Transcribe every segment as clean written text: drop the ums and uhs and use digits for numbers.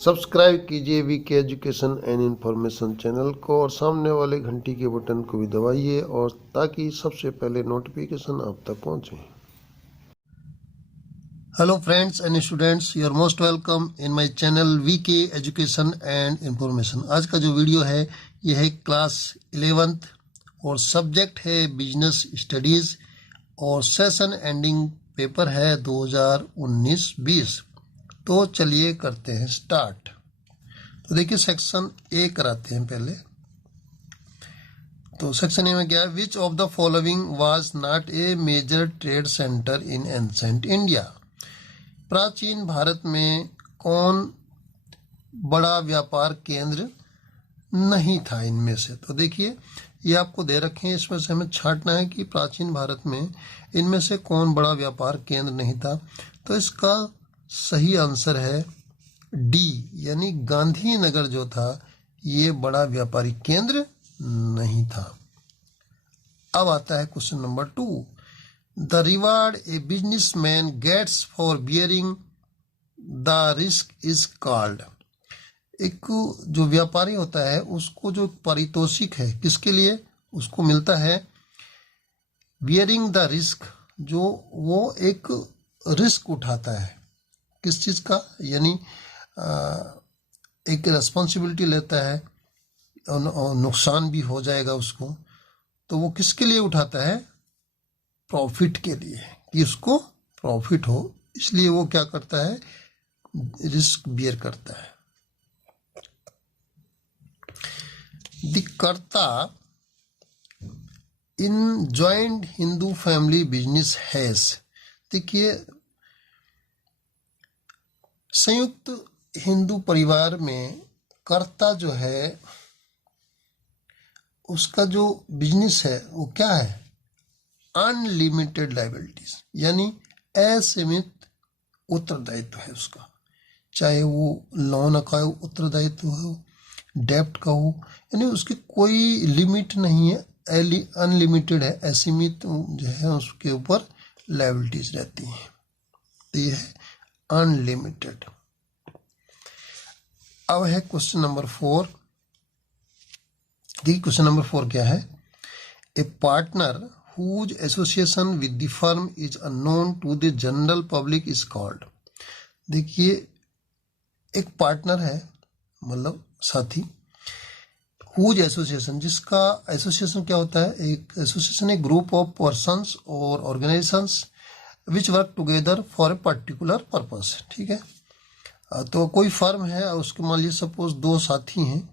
Subscribe कीजिए VK education and information channel को और सामने वाले घंटी के बटन को भी दबाइए और ताकि सबसे पहले नोटिफिकेशन आप तक पहुंचे। Hello friends and students, you are most welcome in my channel VK education and information. आज का जो वीडियो है यह है क्लास 11th और सब्जेक्ट है बिजनेस स्टडीज़ और सेशन एंडिंग पेपर है 2019-20। तो चलिए करते हैं स्टार्ट। तो देखिए सेक्शन ए कराते हैं पहले। तो सेक्शन ए में क्या है, which of the following was not a major trade centre in ancient India. प्राचीन भारत में कौन बड़ा व्यापार केंद्र नहीं था इनमें से। तो देखिए ये आपको दे रखे हैं, इसमें से हमें छांटना है कि प्राचीन भारत में इनमें से कौन बड़ा व्यापार केंद्र नहीं था। तो इसका सही आंसर है डी, यानी गांधीनगर जो था ये बड़ा व्यापारिक केंद्र नहीं था। अब आता है question number 2, the reward a businessman gets for bearing the risk is called. एक जो व्यापारी होता है उसको जो पारितोषिक है किसके लिए उसको मिलता है, बियरिंग द रिस्क, जो वो एक रिस्क उठाता है किस चीज़ का, यानी एक रिस्पॉन्सिबिलिटी लेता है और नुकसान भी हो जाएगा उसको, तो वो किसके लिए उठाता है, प्रॉफिट के लिए, कि उसको प्रॉफिट हो, इसलिए वो क्या करता है, रिस्क बियर करता है। द कर्ता in joint Hindu family business has. देखिए संयुक्त हिंदू परिवार में कर्ता जो है उसका जो बिजनेस है वो क्या है, अनलिमिटेड लायबिलिटीज, यानी असीमित उत्तरदायित्व है उसका, चाहे वो लोन का उत्तरदायित्व हो, डेब्ट का हो, यानी उसकी कोई लिमिट नहीं है, अनलिमिटेड है, असीमित जो है उसके ऊपर लायबिलिटीज रहती हैं। तो ये है अनलिमिटेड। अब है क्वेश्चन नंबर 4। देखिए क्वेश्चन नंबर 4 क्या है, a partner whose association with the firm is unknown to the general public is called. देखिए एक पार्टनर है मतलब साथी, हुज एसोसिएशन, जिसका एसोसिएशन क्या होता है, एक एसोसिएशन एक ग्रुप ऑफ पर्सन्स और organisations which work together for a particular purpose. ठीक है, तो कोई फर्म है और उसके मान लीजिए सपोज 2 साथी हैं,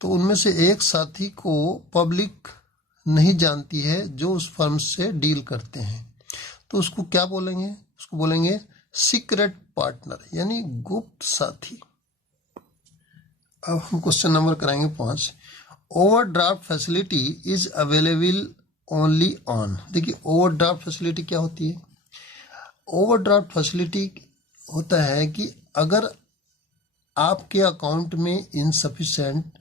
तो उनमें से एक साथी को पब्लिक नहीं जानती है जो उस फर्म से डील करते हैं, तो उसको क्या बोलेंगे, उसको बोलेंगे सीक्रेट पार्टनर, यानी गुप्त साथी। अब हम क्वेश्चन नंबर कराएंगे 5, overdraft facility is available only on. देखिए ओवरड्राफ्ट फैसिलिटी क्या होती है, ओवरड्राफ्ट फैसिलिटी होता है कि अगर आपके अकाउंट में इनसफिशिएंट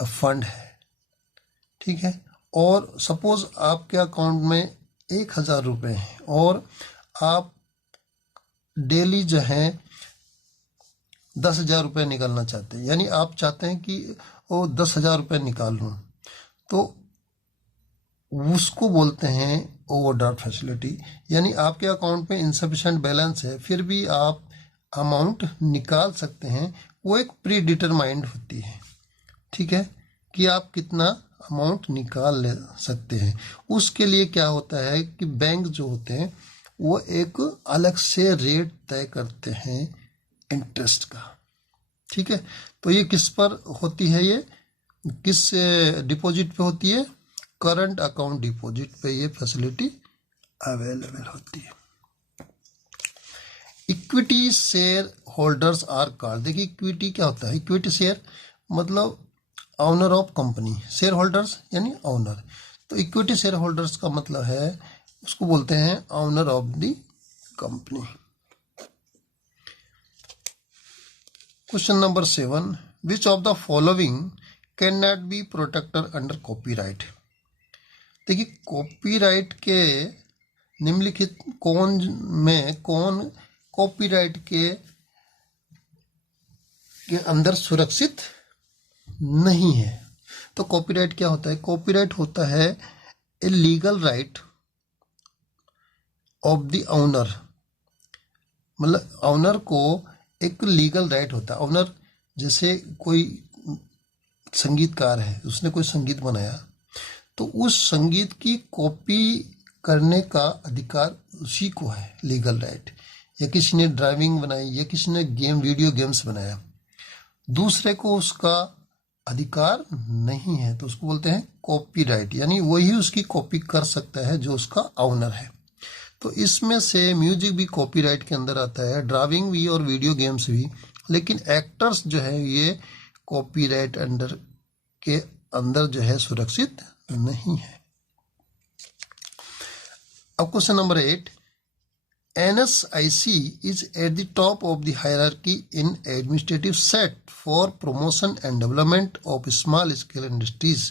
फंड है, ठीक है, और सपोज आपके अकाउंट में 1000 रुपये हैं और आप डेली जो है 10,000 रुपये निकालना चाहते हैं, यानी आप चाहते हैं कि वो 10,000 रुपये निकाल लूँ, तो उसको बोलते हैं ओवरड्राफ्ट फैसिलिटी। यानी आपके अकाउंट में इनसफिशिएंट बैलेंस है फिर भी आप अमाउंट निकाल सकते हैं, वो एक प्री डिटरमाइंड होती है, ठीक है, कि आप कितना अमाउंट निकाल ले सकते हैं। उसके लिए क्या होता है कि बैंक जो होते हैं वो एक अलग से रेट तय करते हैं इंटरेस्ट का, ठीक है। तो ये किस पर होती है, ये किस डिपॉजिट पे होती है, करंट अकाउंट डिपॉजिट पे ये फैसिलिटी अवेलेबल होती है। Equity share holders are called. देखिए इक्विटी क्या होता है, इक्विटी शेयर मतलब owner of company, share holders यानी ऑनर, तो इक्विटी शेयर होल्डर्स का मतलब है उसको बोलते हैं owner of the company. Question number 7, which of the following can not be protected under copyright. देखिए कॉपीराइट के निम्नलिखित कौन कॉपीराइट के के अंदर सुरक्षित नहीं है। तो कॉपीराइट क्या होता है? कॉपीराइट होता है a legal right of the owner, मतलब ऑनर को एक लीगल राइट होता है। ऑनर जैसे कोई संगीतकार है, उसने कोई संगीत बनाया, तो उस संगीत की कॉपी करने का अधिकार उसी को है, लीगल राइट। या किसी ने ड्राइविंग बनाई, या किसी ने वीडियो गेम्स बनाया, दूसरे को उसका अधिकार नहीं है, तो उसको बोलते हैं कॉपीराइट, यानी वही उसकी कॉपी कर सकता है जो उसका ऑनर है। तो इसमें से म्यूजिक भी कॉपीराइट के अंदर आता है, ड्राइविंग भी और वीडियो गेम्स भी, लेकिन एक्टर्स जो है ये कॉपीराइट अंडर के अंदर जो है सुरक्षित नहीं है। अब question number 8, NSIC is at the top of the hierarchy in administrative set for promotion and development of small scale industries.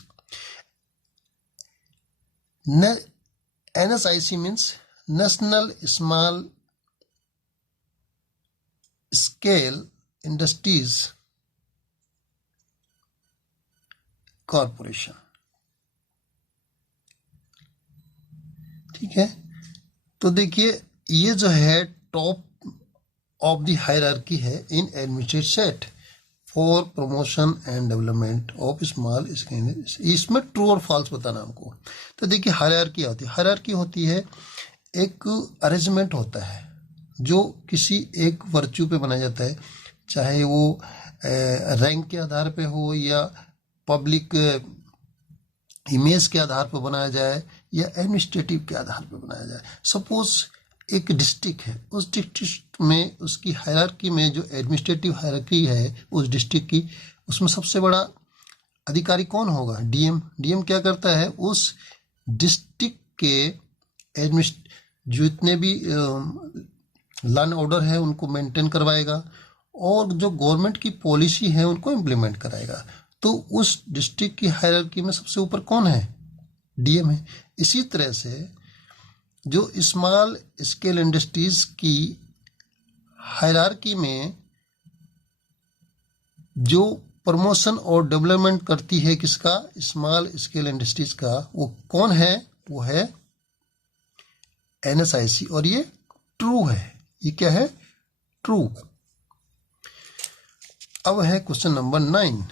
NSIC means National Small Scale Industries Corporation, ठीक है। तो देखिए ये जो है टॉप ऑफ द हायरार्की है इन administrative set for promotion and development of small scale. इसमें true और फॉल्स बताना हमको। तो देखिए हायरार्की होती है, हायरार्की होती है एक अरेंजमेंट होता है जो किसी एक वर्च्यू पे बनाया जाता है, चाहे वो रैंक के आधार पे हो या पब्लिक इमेज के आधार पर बनाया जाए या एडमिनिस्ट्रेटिव के आधार पर बनाया जाए। सपोज एक डिस्ट्रिक्ट है, उस डिस्ट्रिक्ट में उसकी हायरार्की में जो एडमिनिस्ट्रेटिव हायरार्की है उस डिस्ट्रिक्ट की, उसमें सबसे बड़ा अधिकारी कौन होगा? डीएम। डीएम क्या करता है? उस डिस्ट्रिक्ट के जितने भी लॉ एंड ऑर्डर है उनको मेंटेन करवाएगा और जो गवर्नमेंट की पॉलिसी है उनको इम्प्लीमेंट कराएगा। तो उस डिस्ट्रिक्ट की हायरार्की में सबसे ऊपर कौन है? डीएम है। इसी तरह से जो स्मॉल स्केल इंडस्ट्रीज की हायरार्की में जो प्रमोशन और डेवलपमेंट करती है किसका? स्मॉल स्केल इंडस्ट्रीज का, वो कौन है? वो है एनएसआईसी। और ये ट्रू है। ये क्या है? ट्रू। अब है question number 9,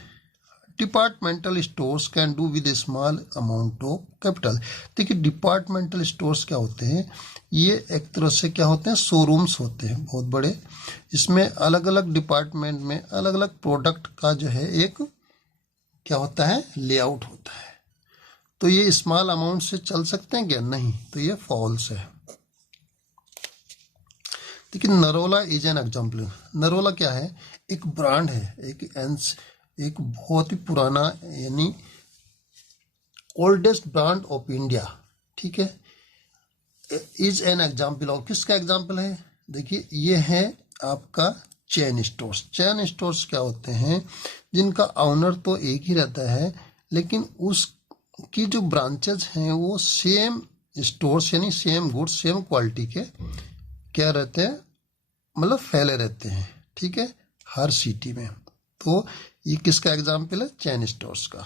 departmental stores can do with A small amount of capital. देखिए डिपार्टमेंटल स्टोर्स क्या होते हैं? ये एक तरह से क्या होते हैं? शोरूम्स होते हैं बहुत बड़े। इसमें अलग अलग डिपार्टमेंट में अलग अलग प्रोडक्ट का जो है एक क्या होता है? लेआउट होता है। तो ये स्मॉल अमाउंट से चल सकते हैं क्या? नहीं। तो ये फॉल्स है। देखिए Narola is an example. Narola क्या है? एक ब्रांड है, एक बहुत ही पुराना यानी ओल्डेस्ट ब्रांड ऑफ इंडिया, ठीक है। इज एन एग्जाम्पल ऑफ, किसका एग्जाम्पल है? देखिए ये है आपका चेन स्टोर्स। चेन स्टोर्स क्या होते हैं? जिनका ऑनर तो एक ही रहता है, लेकिन उसकी जो ब्रांचेज हैं वो सेम स्टोर्स यानी सेम गुड्स सेम क्वालिटी के क्या रहते हैं? मतलब फैले रहते हैं, ठीक है, हर सिटी में। तो ये किसका एग्जाम्पल है? चेन स्टोर्स का।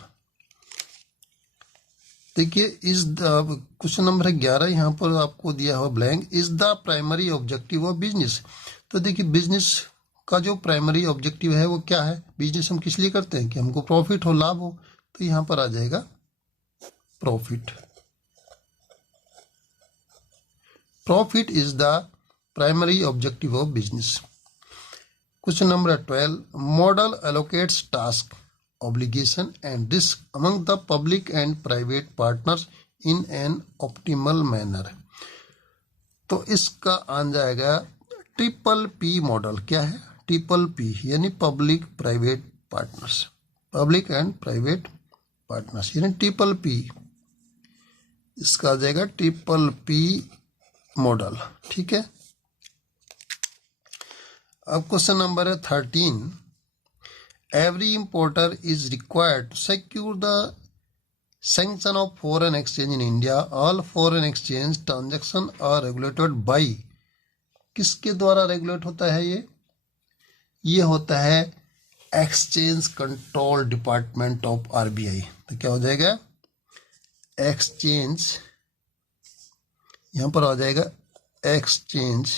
देखिए इस क्वेश्चन नंबर 11 यहाँ पर आपको दिया हुआ blank, is the primary objective of business. तो देखिए बिजनेस का जो प्राइमरी ऑब्जेक्टिव है वो क्या है? बिजनेस हम किस लिए करते हैं? कि हमको प्रॉफिट हो, लाभ हो। तो यहाँ पर आ जाएगा profit. Profit is the primary objective of business. Question number 12, model allocates task, obligation and risk among the public and private partners in an optimal manner. तो इसका आ जाएगा ट्रिपल पी मॉडल। क्या है? ट्रिपल पी यानी public private partners, public and private partners यानी triple P. इसका आ जाएगा triple P model, ठीक है। अब क्वेश्चन नंबर है 13, every importer is required to secure the sanction of foreign exchange in India. All foreign exchange transaction are regulated by. किसके द्वारा regulate होता है ये होता है exchange control department of RBI. तो क्या हो जाएगा? एक्सचेंज, यहां पर आ जाएगा exchange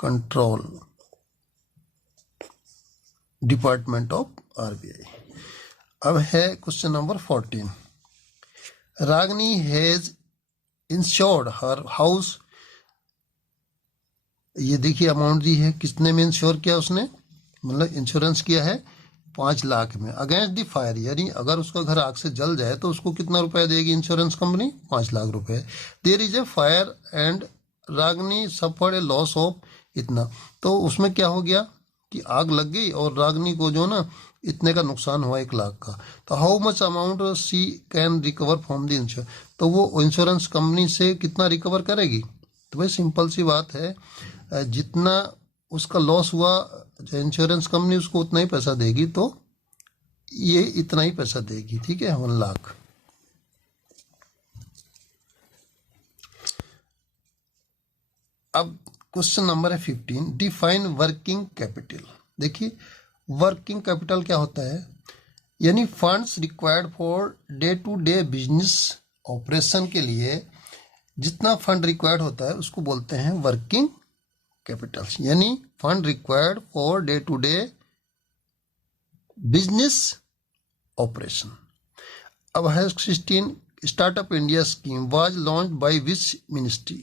control department of RBI. अब है question number 14। Ragini has insured her house, ये देखिए अमाउंट दी है, कितने में इंश्योर किया उसने, मतलब इंश्योरेंस किया है 5 लाख में, अगेंस्ट द फायर, यानी अगर उसका घर आग से जल जाए तो उसको कितना रुपया देगी इंश्योरेंस कंपनी? 5 लाख रुपए। There is a fire and Ragini suffered a loss of इतना, तो उसमें क्या हो गया कि आग लग गई और रागनी को जो ना इतने का नुकसान हुआ 1 लाख का। तो how much amount she can recover from the insurance, तो वो इंश्योरेंस कंपनी से कितना रिकवर करेगी? तो भाई सिंपल सी बात है, जितना उसका लॉस हुआ जो इंश्योरेंस कंपनी उसको उतना ही पैसा देगी, तो ये इतना ही पैसा देगी, ठीक है, 1 लाख। अब क्वेश्चन नंबर है 15, डिफाइन वर्किंग कैपिटल। देखिए वर्किंग कैपिटल क्या होता है, यानी funds required for day to day business operation के लिए जितना फंड रिक्वायर्ड होता है उसको बोलते हैं वर्किंग कैपिटल, यानी fund required for day to day business operation. अब है 16, startup India scheme was launch by which ministry.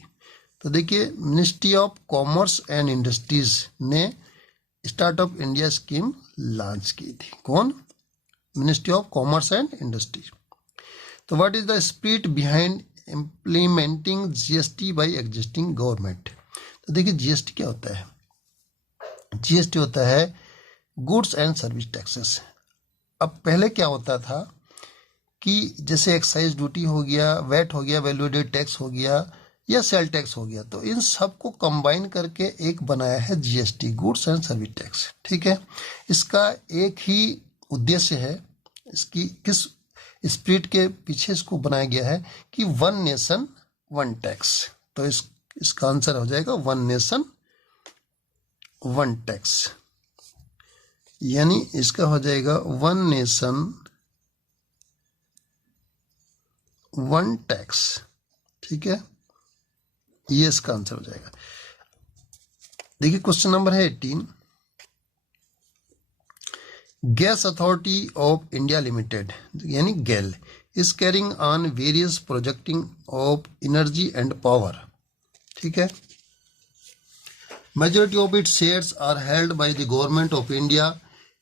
तो देखिए ministry of commerce and industries ने स्टार्टअप इंडिया स्कीम लॉन्च की थी। कौन? Ministry of commerce and industry. तो what is the spirit behind implementing GST by existing government. तो देखिए GST क्या होता है? जीएसटी होता है गुड्स एंड सर्विस टैक्सेस। अब पहले क्या होता था कि जैसे एक्साइज ड्यूटी हो गया, वैट हो गया, वैल्यू एडेड टैक्स हो गया या सेल टैक्स हो गया, तो इन सबको कंबाइन करके एक बनाया है GST, goods and service tax, ठीक है। इसका एक ही उद्देश्य है, इसकी किस स्पिरिट के पीछे इसको बनाया गया है कि वन नेशन वन टैक्स। तो इसका आंसर हो जाएगा वन नेशन वन टैक्स, यानी इसका हो जाएगा वन नेशन वन टैक्स, ठीक है, ये इसका आंसर हो जाएगा। देखिए क्वेश्चन नंबर है 18, gas authority of India limited यानी GAIL is carrying on various projecting of energy and power, ठीक है। Majority of its shares are held by the government of India.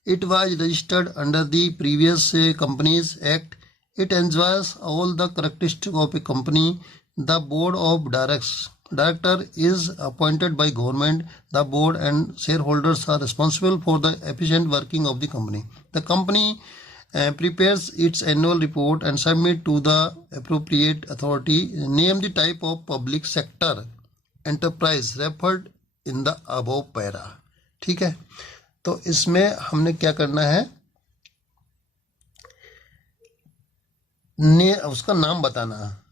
It was registered under the previous companies act. It enjoys all the characteristics of a company. The board of director is appointed by government. The board and shareholders are responsible for the efficient working of the company. The company prepares its annual report and submit to the appropriate authority. Name the type of public sector enterprise referred in the above para. ठीक है, तो इसमें हमने क्या करना है, ने उसका नाम बताना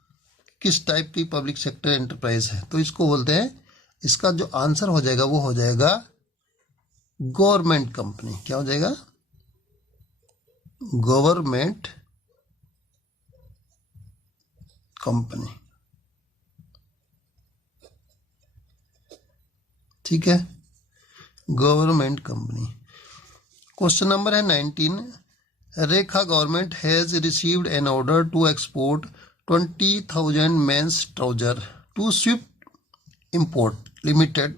किस टाइप की पब्लिक सेक्टर एंटरप्राइज है, तो इसको बोलते हैं, इसका जो आंसर हो जाएगा वो हो जाएगा गवर्नमेंट कंपनी। क्या हो जाएगा? गवर्नमेंट कंपनी, ठीक है, गवर्नमेंट कंपनी। क्वेश्चन नंबर है 19, Rekha government has received an order to export 20,000 men's trouser to Swift Import Limited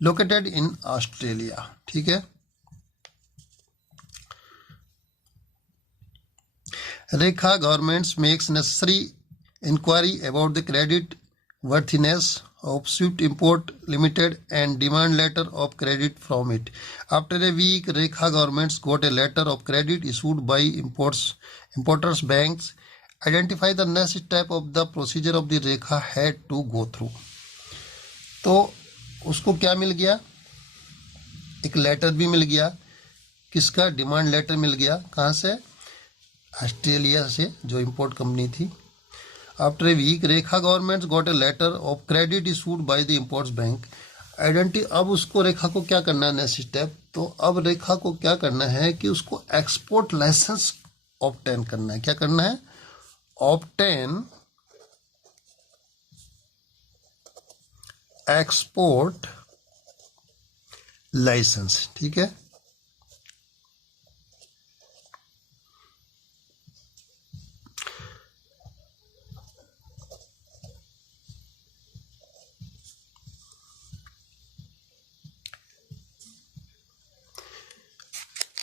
located in Australia, ठीक है। Rekha governments makes necessary inquiry about the credit worthiness of Swift Import Limited and demand letter of credit from it. After a week, Rekha governments got a letter of credit issued by importers banks. Identify the next step of the procedure of the Rekha had to go through. तो उसको क्या मिल गया? एक letter भी मिल गया, किसका? Demand letter मिल गया, कहाँ से? ऑस्ट्रेलिया से, जो इंपोर्ट कंपनी थी। After a week, Rekha governments got a letter of credit issued by the imports bank. अब उसको रेखा को क्या करना है नेक्स्ट स्टेप, तो अब रेखा को क्या करना है कि उसको एक्सपोर्ट लाइसेंस ऑब्टेन करना है। क्या करना है? Obtain export licence. ठीक है,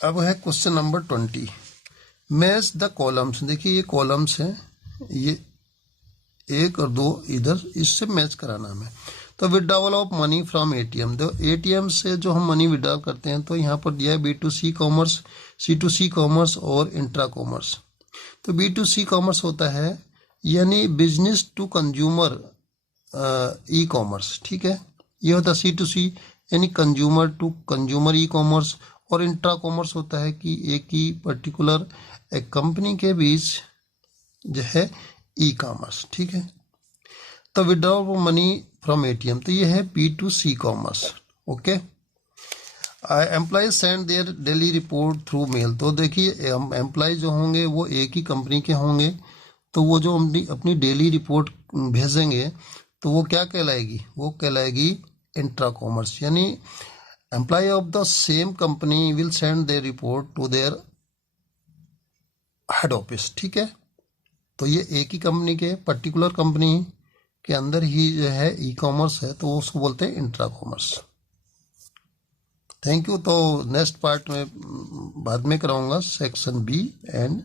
अब है question number 20। Match the columns. देखिए ये कॉलम्स हैं, ये 1 और 2 इधर, इससे मैच कराना हमें। तो withdrawal of money from ATM, तो एटीएम से जो हम मनी विड्रॉ करते हैं तो यहाँ पर दिया है B2C कॉमर्स, C2C कॉमर्स और इंट्रा कॉमर्स। तो B2C कॉमर्स होता है यानी business to consumer e commerce. ठीक है, ये होता है C2C यानी consumer to consumer e commerce. और इंट्रा कॉमर्स होता है कि एक ही पर्टिकुलर एक कंपनी के बीच जो है ई कॉमर्स। ठीक है, तो विड्रॉ मनी फ्रॉम एटीएम, तो ये है B2C commerce. Okay, employees send their daily report through mail. तो देखिए एम्प्लॉय जो होंगे वो एक ही कंपनी के होंगे, तो वो जो अपनी डेली रिपोर्ट भेजेंगे तो वो क्या कहलाएगी? वो कहलाएगी इंट्रा कॉमर्स। यानी employee of the same company will send their report to their head office. ठीक है, तो ये एक ही कंपनी के पर्टिकुलर कंपनी के अंदर ही जो है ई कॉमर्स है, तो उसको बोलते हैं इंट्रा कॉमर्स। Thank you. तो नेक्स्ट पार्ट में बाद में कराऊंगा सेक्शन B एंड